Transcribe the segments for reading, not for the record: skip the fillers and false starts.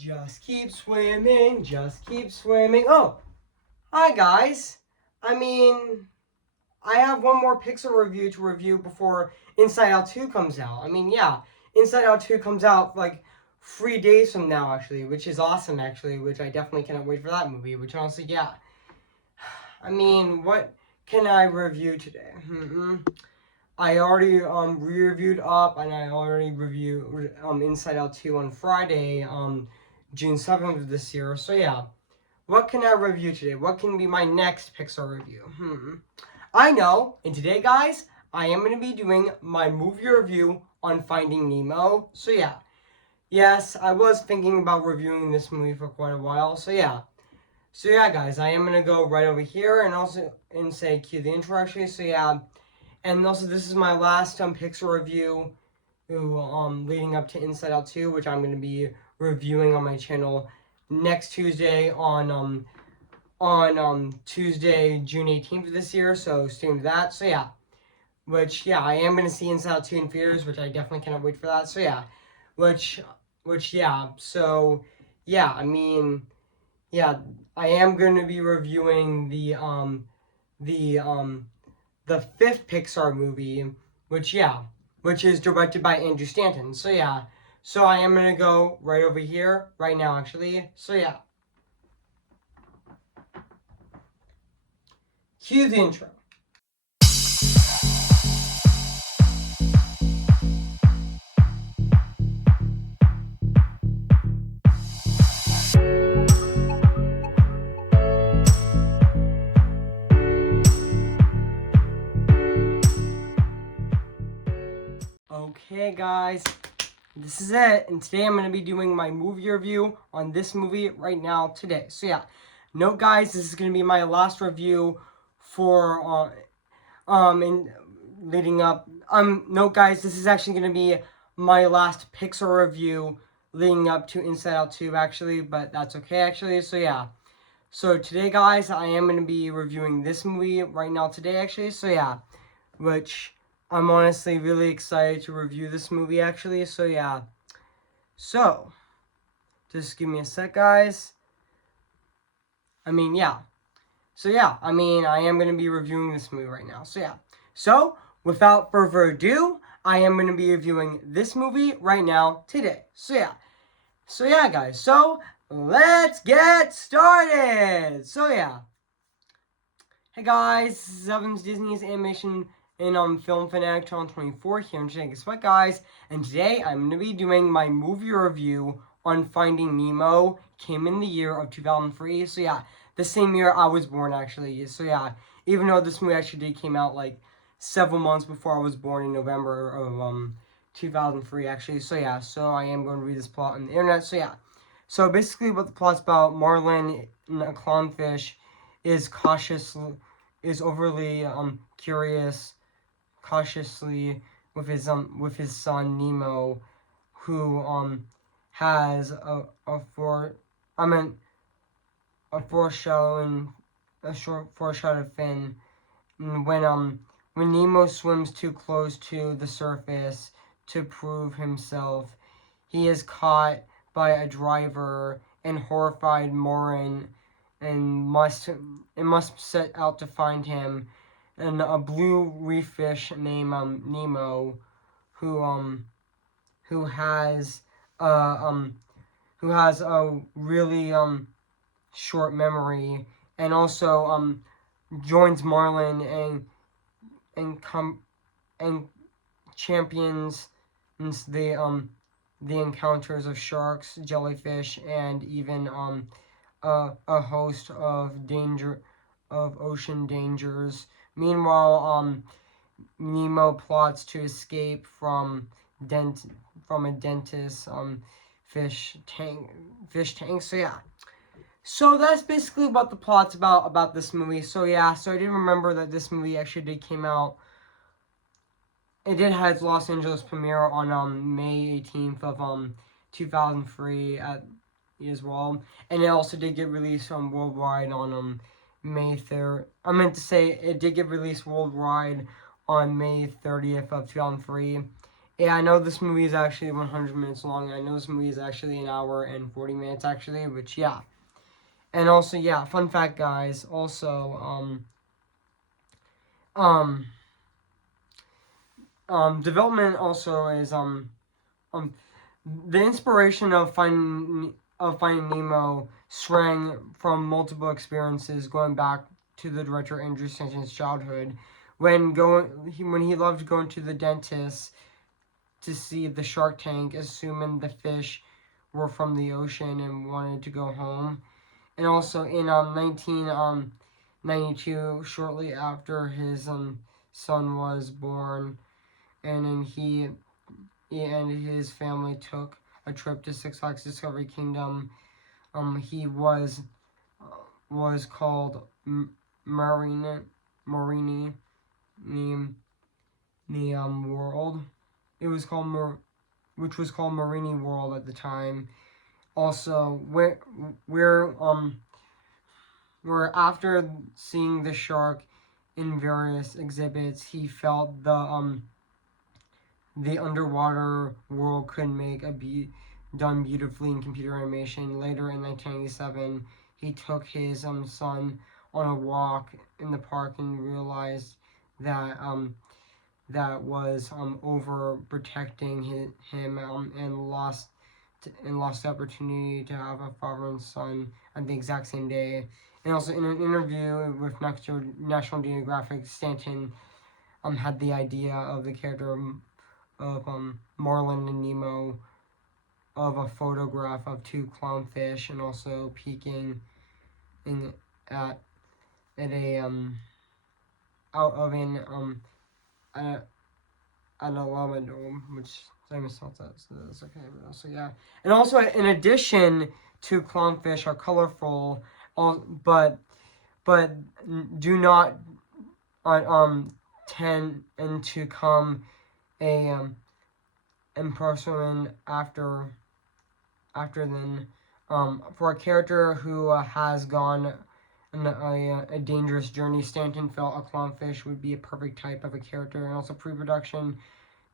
Just keep swimming, just keep swimming. Oh, hi guys. I mean, I have one more Pixar review to review before Inside Out 2 comes out. Yeah, Inside Out 2 comes out like 3 days from now, actually, which is awesome, actually, which I definitely cannot wait for that movie, which honestly, yeah. What can I review today? I already re-reviewed Up, and I already reviewed Inside Out 2 on Friday, June 7th of this year. So yeah, what can I review today? What can be my next Pixar review? I know. And today, guys, I am going to be doing my movie review on Finding Nemo. So yeah, yes, I was thinking about reviewing this movie for quite a while. So yeah. So yeah, guys, I am gonna go right over here and say cue the intro actually. So yeah, and also this is my last Pixar review, leading up to Inside Out 2, which I'm gonna be reviewing on my channel next Tuesday on Tuesday, June 18th of this year. So stay tuned to that. So yeah, I am gonna see Inside Out 2 in theaters, which I definitely cannot wait for that. So yeah, which yeah. So yeah, yeah, I am going to be reviewing the the fifth Pixar movie, which is directed by Andrew Stanton. So yeah, so I am going to go right over here right now actually. So yeah, cue the intro. Okay, guys, this is it, and today I'm going to be doing my movie review on this movie right now today. So yeah, note guys, this is going to be my last review for and leading up. Note guys, this is actually going to be my last Pixar review leading up to Inside Out 2 actually, but that's okay actually. So yeah. So today guys, I am going to be reviewing this movie right now today actually. So yeah, which I'm honestly really excited to review this movie actually. So yeah. So just give me a sec guys. Yeah. So yeah, I am going to be reviewing this movie right now. So yeah. So without further ado, I am going to be reviewing this movie right now today. So yeah. So yeah, guys. So let's get started. So yeah. Hey guys, this is Evan's Disney's Animation and Film Fanatic Channel 24 here in Chicago. Guess what, guys? And today I'm going to be doing my movie review on Finding Nemo. Came in the year of 2003. So yeah, the same year I was born actually. So yeah, even though this movie actually came out like several months before I was born in November of 2003 actually. So yeah, so I am going to read this plot on the internet. So yeah, so basically what the plot's about, Marlin, a clownfish, is overly curious cautiously with his son Nemo, who has a for I meant a foreshadowing a short foreshadowed fin when Nemo swims too close to the surface to prove himself, he is caught by a driver and horrified Morin and must set out to find him. And a blue reef fish named Nemo, who has a really short memory, and also joins Marlin and champions the encounters of sharks, jellyfish, and even a host of ocean dangers. Meanwhile, Nemo plots to escape from a dentist fish tank. So yeah. So that's basically what the plot's about this movie. So yeah, so I did remember that this movie actually did came out. It did have its Los Angeles premiere on May 18th of 2003 as well, and it also did get released worldwide on May 3rd. I meant to say it did get released worldwide on May 30th of 2003, Yeah, I know this movie is actually 100 minutes long. I know this movie is actually an hour and 40 minutes actually, which yeah. And also, yeah, fun fact, guys. Also, um, development also is um, the inspiration of Finding Nemo sprang from multiple experiences going back to the director Andrew Stanton's childhood, when he loved going to the dentist to see the Shark Tank, assuming the fish were from the ocean and wanted to go home. And also in 1992, shortly after his son was born, and then he and his family took a trip to Six Flags Discovery Kingdom. He was called Marini World. It was called which was called Marini World at the time. Also, where after seeing the shark in various exhibits, he felt the underwater world could be done beautifully in computer animation. Later in 1997, he took his son on a walk in the park and realized that that was over protecting him and lost the opportunity to have a father and son at the exact same day. And also in an interview with National Geographic, Stanton had the idea of the character of Marlin and Nemo, of a photograph of two clownfish, and also peeking in at a out of an at a lava dome, which I misspelled that, so that's okay. But also yeah, and also in addition to clownfish are colorful, but do not tend and to come a impression after then. For a character who has gone on a dangerous journey, Stanton felt a clownfish would be a perfect type of a character. And also pre-production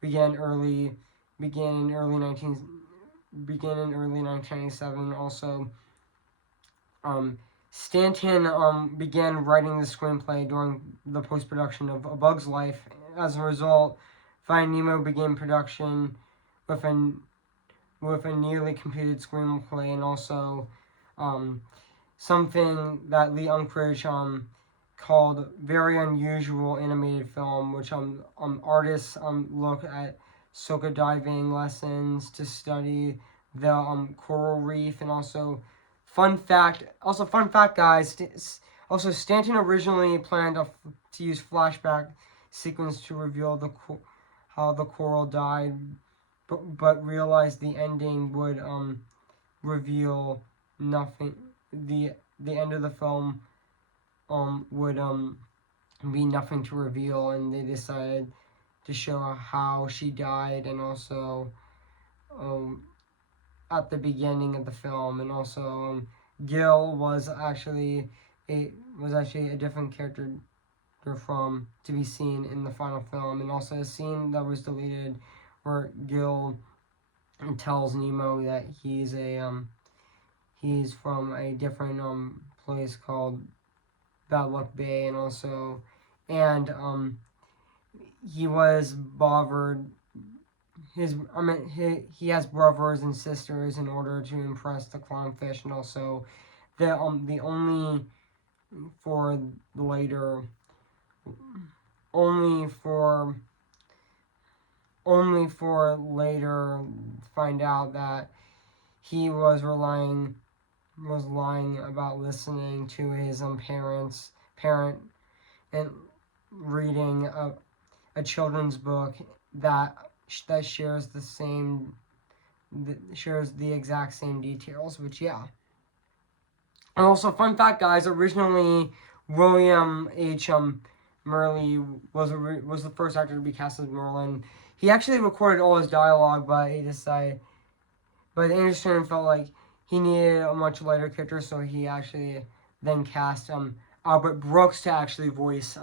began in early 1997. Also, Stanton began writing the screenplay during the post-production of A Bug's Life. As a result, Finding Nemo began production with a nearly completed screenplay, and also something that Lee Unkrich called very unusual animated film, which artists look at soca diving lessons to study the coral reef. And also fun fact, guys, also Stanton originally planned to use flashback sequence to reveal how the coral died, but realized the ending would reveal nothing. The end of the film would be nothing to reveal, and they decided to show how she died, and also at the beginning of the film. And also Gil was actually a different character from to be seen in the final film. And also a scene that was deleted where Gil tells Nemo that he's from a different place called Bad Luck Bay, and also he was bothered. He has brothers and sisters in order to impress the clownfish. And also the only for later only for later find out that he was lying about listening to his parent and reading a children's book that shares the exact same details. Which yeah. And also fun fact, guys, originally William H. Murley was the first actor to be cast as Merlin. He actually recorded all his dialogue, but Anderson felt like he needed a much lighter character, so he actually then cast Albert Brooks to actually voice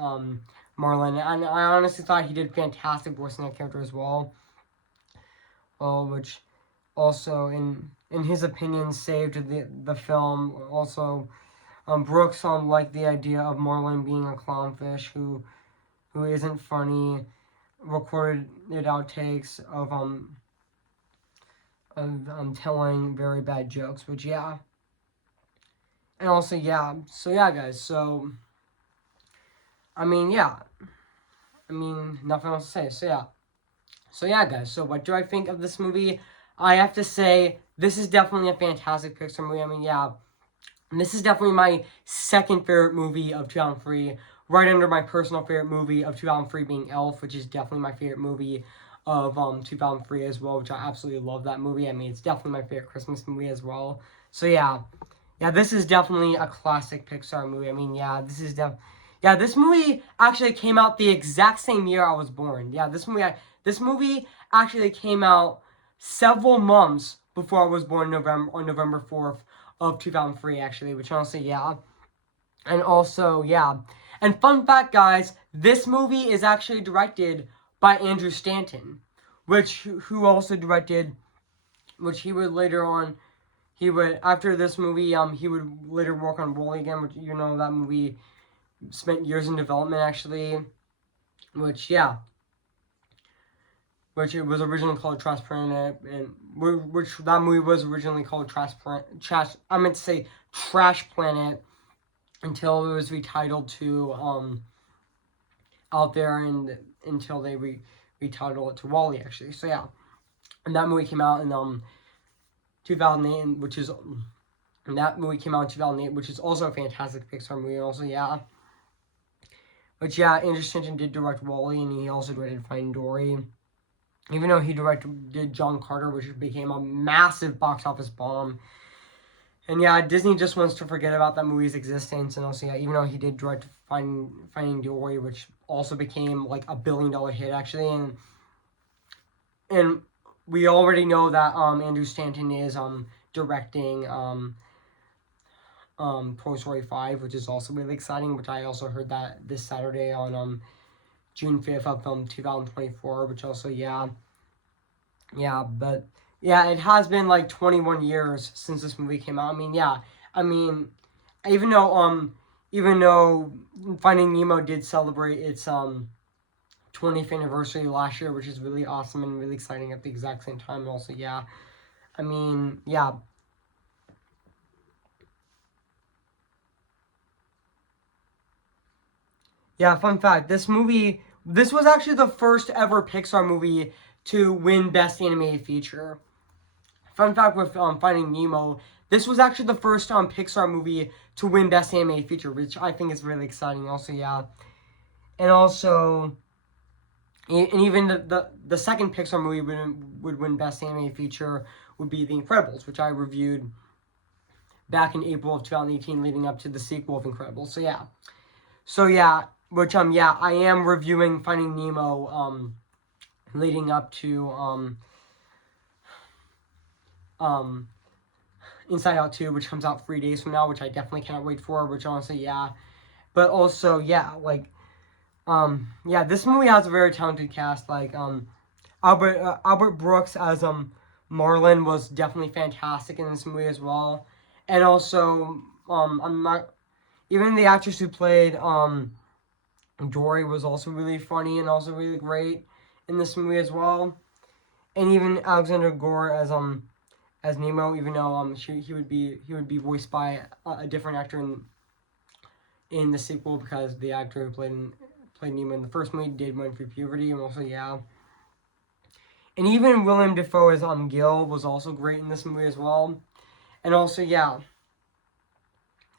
Marlin. And I honestly thought he did fantastic voicing that character as well. which also in his opinion saved the film. Also, Brooks liked the idea of Marlin being a clownfish who isn't funny. Recorded outtakes of telling very bad jokes, which yeah. And also yeah, so yeah guys, so I mean yeah. I mean nothing else to say. So yeah. So yeah guys, so what do I think of this movie? I have to say this is definitely a fantastic Pixar movie. I mean yeah, this is definitely my second favorite movie of 2003, right under my personal favorite movie of 2003 being Elf, which is definitely my favorite movie of 2003 as well, which I absolutely love that movie. I mean, it's definitely my favorite Christmas movie as well. So yeah, this is definitely a classic Pixar movie. I mean, yeah, this movie actually came out the exact same year I was born. Yeah, this movie actually came out several months before I was born on November 4th of 2003 actually, which honestly, yeah. And also, yeah. And fun fact, guys, this movie is actually directed by Andrew Stanton, who also directed, which he would later on, after this movie, he would later work on WALL-E again, which, that movie spent years in development, actually, which, yeah. Which it was originally called Trash Planet, and which that movie was originally called Trash Planet, until it was retitled to Out There, and until they retitled it to WALL-E actually. So yeah, and that movie came out in 2008, which is and that movie came out in 2008, which is also a fantastic Pixar movie. And also yeah, but yeah, Andrew Stanton did direct WALL-E, and he also directed Finding Dory. Even though he did John Carter, which became a massive box office bomb. And yeah, Disney just wants to forget about that movie's existence. And also, yeah, even though he did direct Finding Dory, which also became like a $1 billion hit actually, and we already know that Andrew Stanton is directing Toy Story 5, which is also really exciting. Which I also heard that this Saturday on June 5th of 2024. Which also but yeah, it has been like 21 years since this movie came out. I mean, yeah, I mean, even though Finding Nemo did celebrate its 20th anniversary last year, which is really awesome and really exciting at the exact same time. And also, yeah, I mean, yeah. Yeah, fun fact, this was actually the first ever Pixar movie to win Best Animated Feature. Fun fact with Finding Nemo, this was actually the first Pixar movie to win Best Animated Feature, which I think is really exciting. Also, yeah, and also, and even the second Pixar movie would win Best Animated Feature would be The Incredibles, which I reviewed back in April of 2018, leading up to the sequel of Incredibles. So yeah, which yeah, I am reviewing Finding Nemo leading up to Inside Out 2, which comes out 3 days from now, which I definitely cannot wait for, which honestly, yeah. But also, yeah, like, yeah, this movie has a very talented cast, like, Albert Brooks as, Marlin was definitely fantastic in this movie as well. And also, even the actress who played, Dory was also really funny and also really great in this movie as well. And even Alexander Gore as Nemo, even though he would be voiced by a different actor in the sequel, because the actor who played Nemo in the first movie did went through puberty. And also yeah, and even William Dafoe as Gil was also great in this movie as well. And also yeah,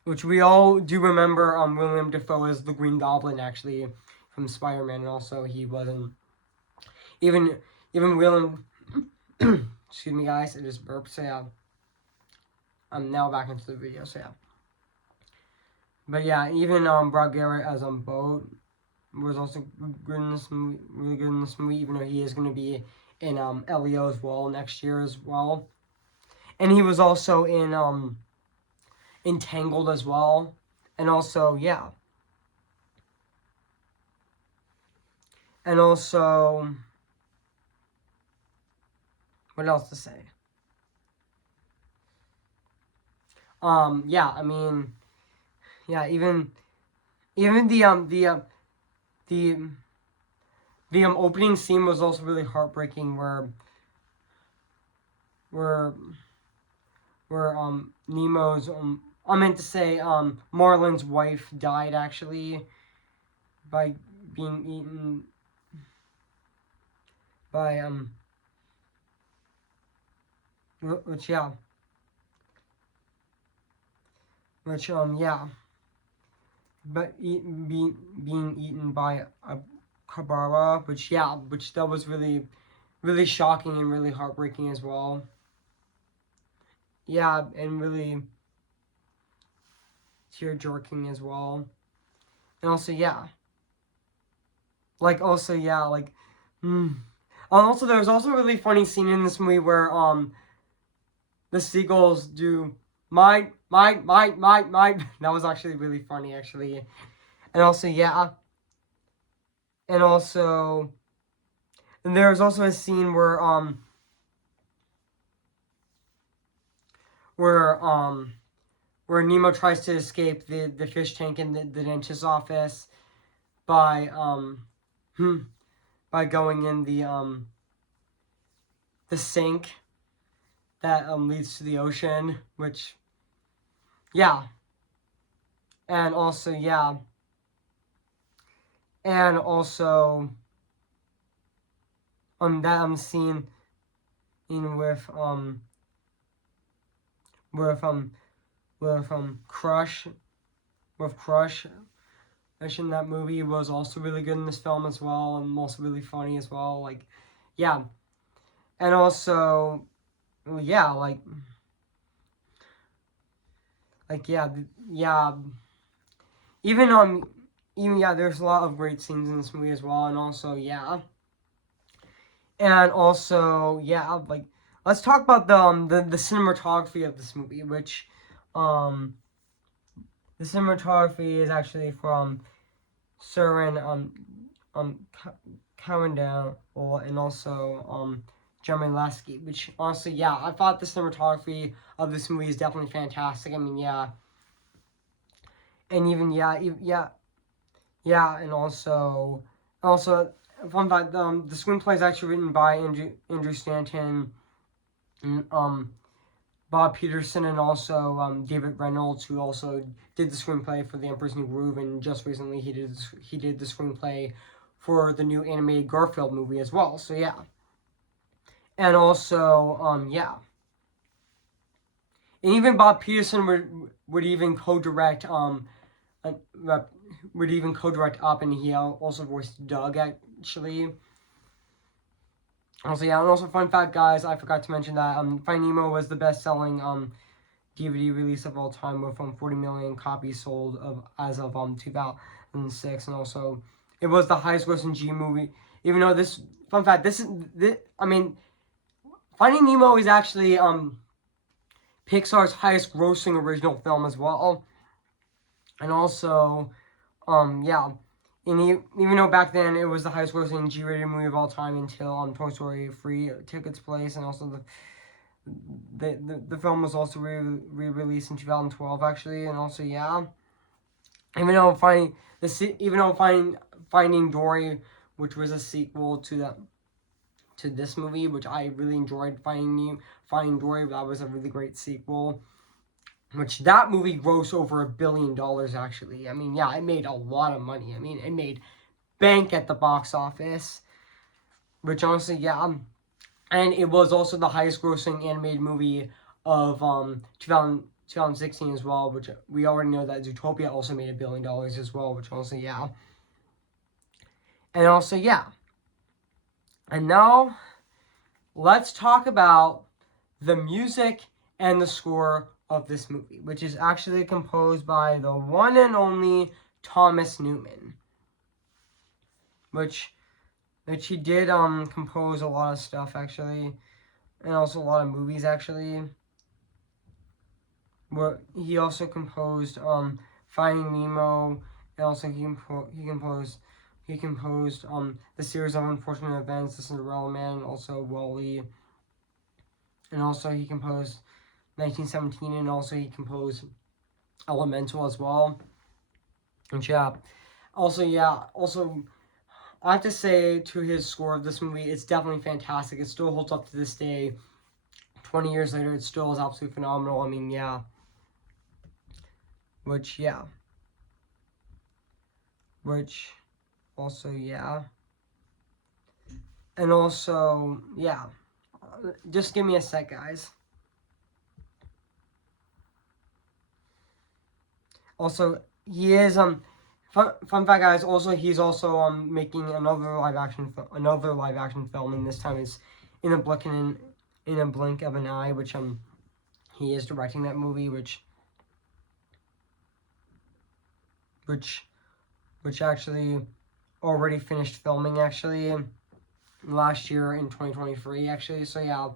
which we all do remember William Dafoe as the Green Goblin actually from Spider-Man, and also he wasn't even William. Excuse me, guys, I just burped. So yeah, I'm now back into the video. So yeah, but yeah, even Brad Garrett as Boat was also good in this movie, really good in this movie. Even though he is going to be in Leo as well next year as well, and he was also in Entangled as well, and also yeah, and also what else to say? Yeah, I mean, yeah, even the opening scene was also really heartbreaking, where Nemo's I meant to say Marlin's wife died actually by being eaten by which yeah which yeah but being eaten by a Kabara, which yeah, which that was really shocking and really heartbreaking as well. Yeah, and really tear jerking as well. And also yeah, like also yeah, like also there was also a really funny scene in this movie where the seagulls do my that was actually really funny actually. And also yeah, and also and there was also a scene where where Nemo tries to escape the fish tank in the dentist's office by by going in the sink that leads to the ocean, which yeah, and also yeah, and also that scene in with Crush with Crush in that movie was also really good in this film as well, and also really funny as well. Like, yeah, and also, yeah, yeah, yeah. Even even yeah, there's a lot of great scenes in this movie as well, and also yeah, and also yeah, like let's talk about the cinematography of this movie, which um the cinematography is actually from Søren Cavendale and also Jeremy Lasky, which honestly, yeah, I thought the cinematography of this movie is definitely fantastic. I mean, yeah, and even yeah, and also fun fact, the screenplay is actually written by Andrew Stanton, and, Bob Peterson, and also David Reynolds, who also did the screenplay for The Emperor's New Groove, and just recently he did the screenplay for the new animated Garfield movie as well. So yeah, and also yeah, and even Bob Peterson would even co-direct uh, would even co-direct up, and he also voiced Doug actually. Also yeah, and also fun fact, guys, I forgot to mention that Finding Nemo was the best-selling DVD release of all time with 40 million copies sold as of 2006, and also it was the highest grossing G movie. Even though this fun fact, this I mean, Finding Nemo is actually Pixar's highest grossing original film as well, and also yeah. And even though back then it was the highest grossing G-rated movie of all time until Toy Story free tickets place, and also the film was also re-released in 2012 actually, and also yeah, even though Finding Dory, which was a sequel to this movie, which I really enjoyed, Finding Dory, that was a really great sequel. Which that movie grossed over $1 billion actually. I mean, yeah, it made a lot of money. I mean, it made bank at the box office, which honestly, yeah, and it was also the highest grossing animated movie of 2016 as well, which we already know that Zootopia also made $1 billion as well, which also yeah, and also yeah, and now let's talk about the music and the score of this movie, which is actually composed by the one and only Thomas Newman, which he did compose a lot of stuff actually, and also a lot of movies actually. Where he also composed Finding Nemo, and also he composed the series of unfortunate events, The Cinderella Man, and also Wall-E. and also he composed 1917, and also he composed Elemental as well. And yeah, also I have to say to his score of this movie, it's definitely fantastic. It still holds up to this day. 20 years later, it still is absolutely phenomenal. I mean, yeah. Which, yeah. Which, also, yeah. And also, yeah. Just give me a sec, guys. Also, he is, fun fact, guys, also, he's also, making another live action film, and this time it's in a blink of an eye, which, he is directing that movie, which actually already finished filming, actually, last year in 2023, actually, so yeah,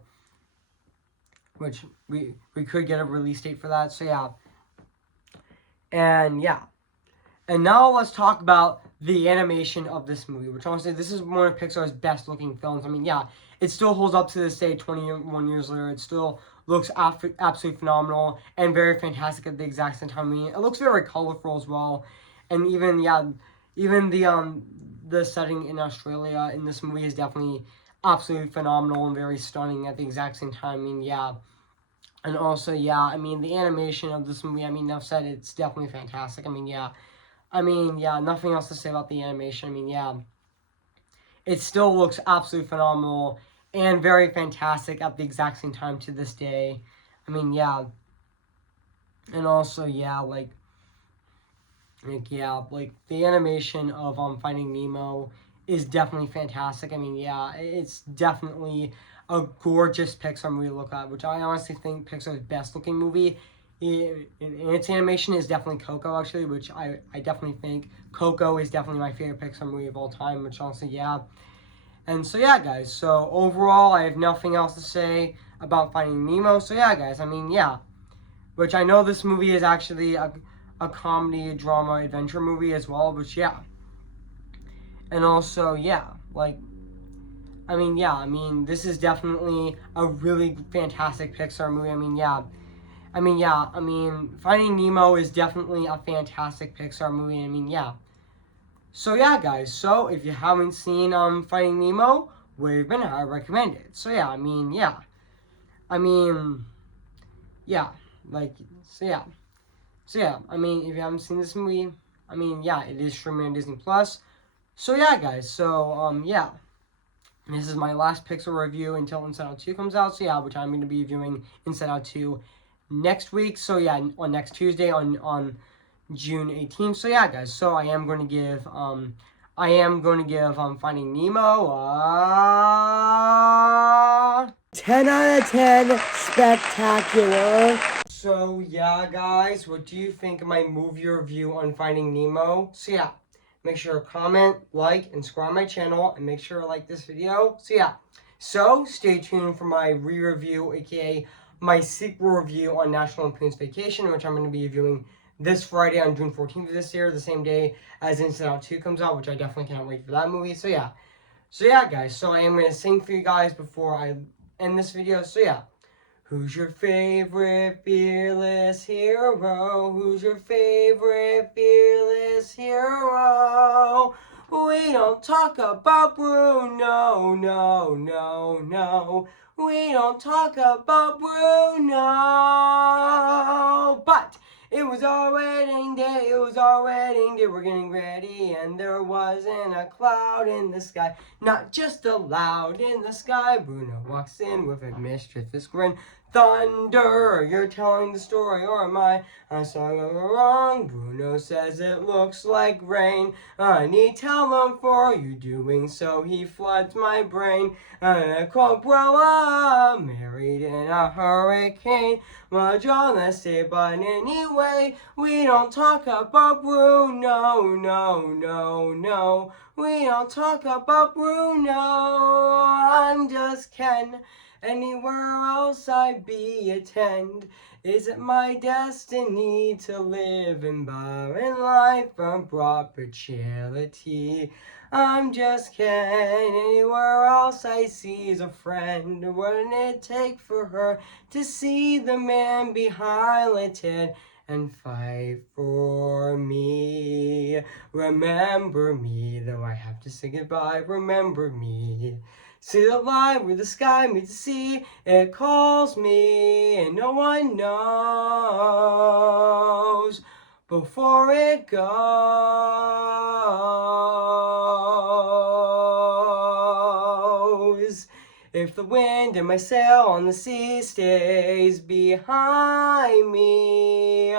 which we could get a release date for that, so yeah, and yeah, and now let's talk about the animation of this movie, which honestly, this is one of Pixar's best looking films. I mean, yeah, it still holds up to this day, 21 years later. It still looks absolutely phenomenal and very fantastic at the exact same time. I mean, it looks very colorful as well, and even the setting in Australia in this movie is definitely absolutely phenomenal and very stunning at the exact same time. I mean, yeah. And also, yeah, I mean, the animation of this movie, I mean, I've said it's definitely fantastic. I mean, yeah, nothing else to say about the animation. I mean, yeah, it still looks absolutely phenomenal and very fantastic at the exact same time to this day. I mean, yeah, and also, yeah, like the animation of Finding Nemo is definitely fantastic. I mean, yeah, it's definitely a gorgeous Pixar movie to look at, which I honestly think Pixar's best looking movie in its animation is definitely Coco, actually, which I definitely think Coco is definitely my favorite Pixar movie of all time, which honestly, yeah. And so, yeah, guys, so overall, I have nothing else to say about Finding Nemo. So, yeah, guys, I mean, yeah, which I know this movie is actually a comedy, drama, adventure movie as well, which, yeah. And also, yeah, like, this is definitely a really fantastic Pixar movie. Finding Nemo is definitely a fantastic Pixar movie. I mean, yeah. So, yeah, guys, so if you haven't seen Finding Nemo, wave and I recommend it. So, yeah, I mean, yeah, like, so, yeah. So, yeah, I mean, if you haven't seen this movie, I mean, yeah, it is streaming on Disney Plus. So, yeah, guys, so, yeah. This is my last Pixar review until Inside Out 2 comes out. So, yeah, which I'm going to be reviewing Inside Out 2 next week. So, yeah, on next Tuesday on June 18th. So, yeah, guys, so I am going to give, Finding Nemo, 10 out of 10, spectacular. So, yeah, guys, what do you think of my movie review on Finding Nemo? So, yeah, make sure to comment, like, and subscribe my channel, and make sure to like this video. So, yeah, so stay tuned for my re-review, aka my sequel review on National Lampoon's Vacation, which I'm going to be reviewing this Friday on June 14th of this year, the same day as Inside Out 2 comes out, which I definitely can't wait for that movie. So, yeah. So, yeah, guys, so I am going to sing for you guys before I end this video. So, yeah. Who's your favorite fearless hero? Who's your favorite fearless hero? We don't talk about Bruno, no, no, no. We don't talk about Bruno. But it was our wedding day, we're getting ready, and there wasn't a cloud in the sky, not just a loud in the sky. Bruno walks in with a mischievous grin. Thunder, you're telling the story, or am I so wrong? Bruno says it looks like rain. I need tell him for you doing so, he floods my brain. A Cobra married in a hurricane. Much on the state, but anyway, we don't talk about Bruno, no, no, no. We don't talk about Bruno. I'm just Ken. Anywhere else I'd be attend. Is it my destiny to live in barren life from proper charity? I'm just kidding. Anywhere else I see is a friend. Wouldn't it take for her to see the man behind the tin and fight for me? Remember me, though I have to say goodbye. Remember me. See the line where the sky meets the sea. It calls me, and no one knows before it goes. If the wind in my sail on the sea stays behind me,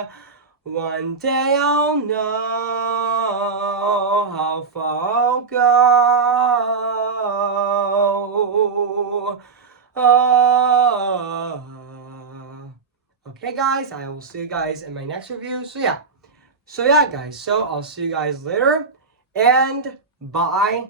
one day I'll know how far I'll go. Okay, guys, I will see you guys in my next review. So yeah, guys, so I'll see you guys later, and bye